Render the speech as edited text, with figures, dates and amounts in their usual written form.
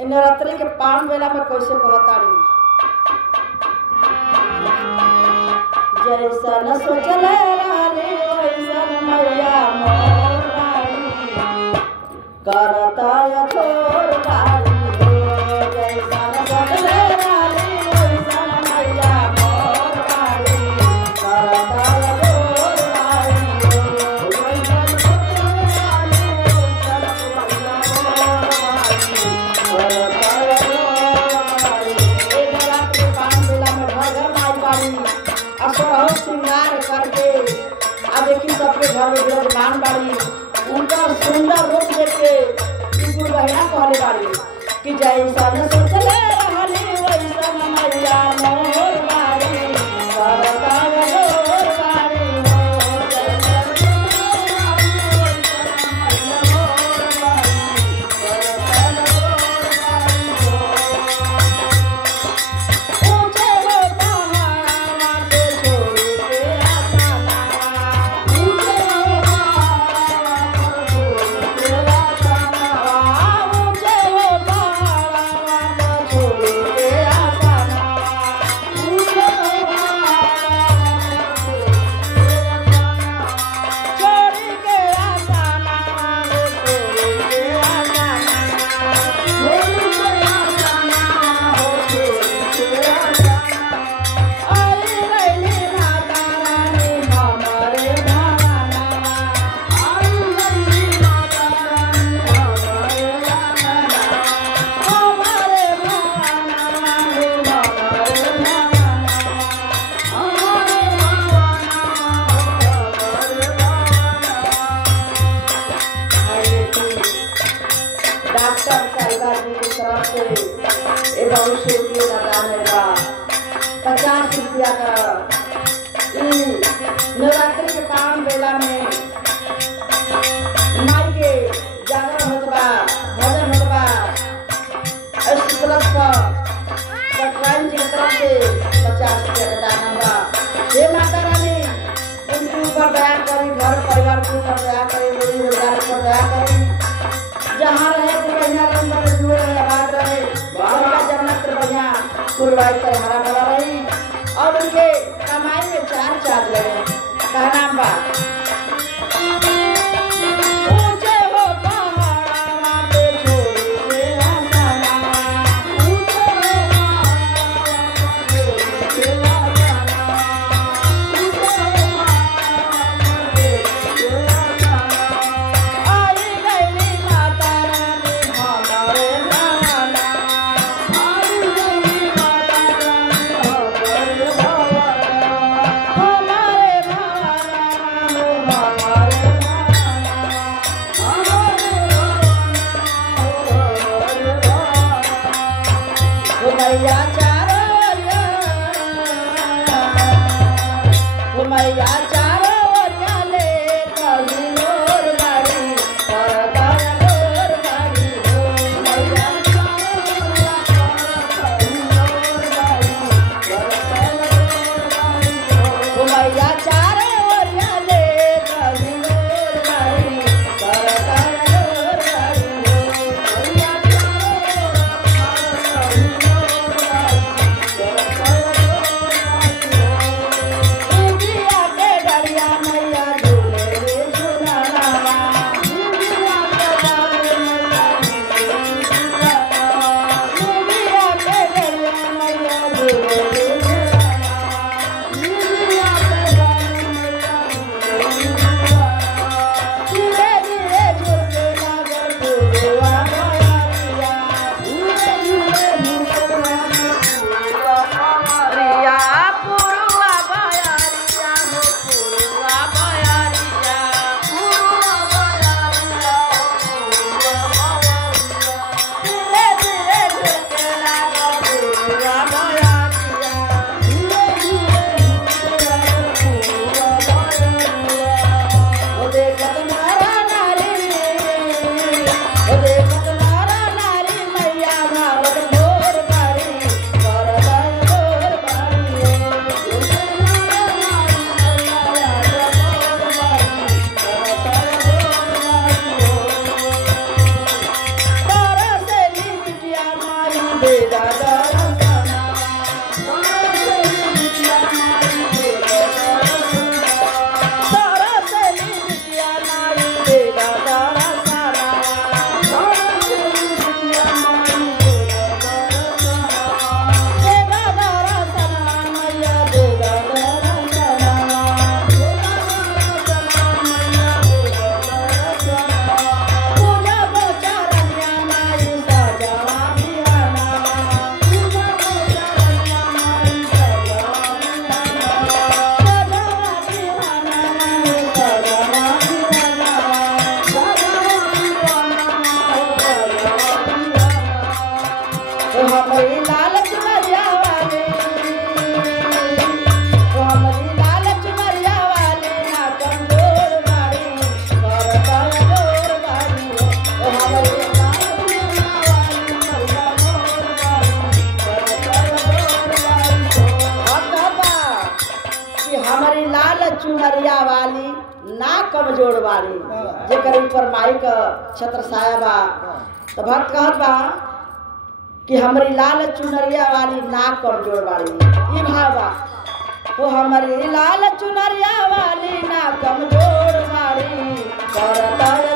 नवरात्रि के पावन बेला में कैसे कहताड़ी जैसन सोचले रहली वैसन मैया मोर बाड़ी करता यथोर बाड़ी जैसन सोचले रहली वैसन मैया मोर बाड़ी करता यथोर बाड़ी वैसन सोचले रहली वैसन मैया मोर बाड़ी नवरात्रि पावन बेला में घर माई बाड़ी बहुत श्रृंगार करके अब देखी सबके घर में विराजमान बाड़ी उनका सुंदर रूप देख के गुरु बहना कहले बाड़ी कि जैसन सोचले रहली वैसन मैया मोर बाड़ी करता यथोर बाड़ी ₹50 का नवरात्रि के पावन बेला में माई के जागरण होत बा भजन होत बा ऐसी प्लस पर सत्यनारायण जी की तरफ से ₹50 का दान बा। हे माता रानी उनके ऊपर दया करी घर परिवार के ऊपर दया करी रोजी रोजगार पर दया करी जहाँ रहे बढ़िया रहे जुड़े रहे आबाद रहे जन्नत बढ़िया फुलवाई पर हरा भरा रही और उनके कमाई में चार चाँद लगे कहना बा चुनरिया वाली ना कमजोर वाली जेकर ऊपर माई का छत्र साया बा। तो भक्त कहत बा कि हमारी लाल चुनरिया वाली ना कमजोर वाली ये भाव बा। वो हमारी लाल चुनरिया वाली ना कमजोर वाली कर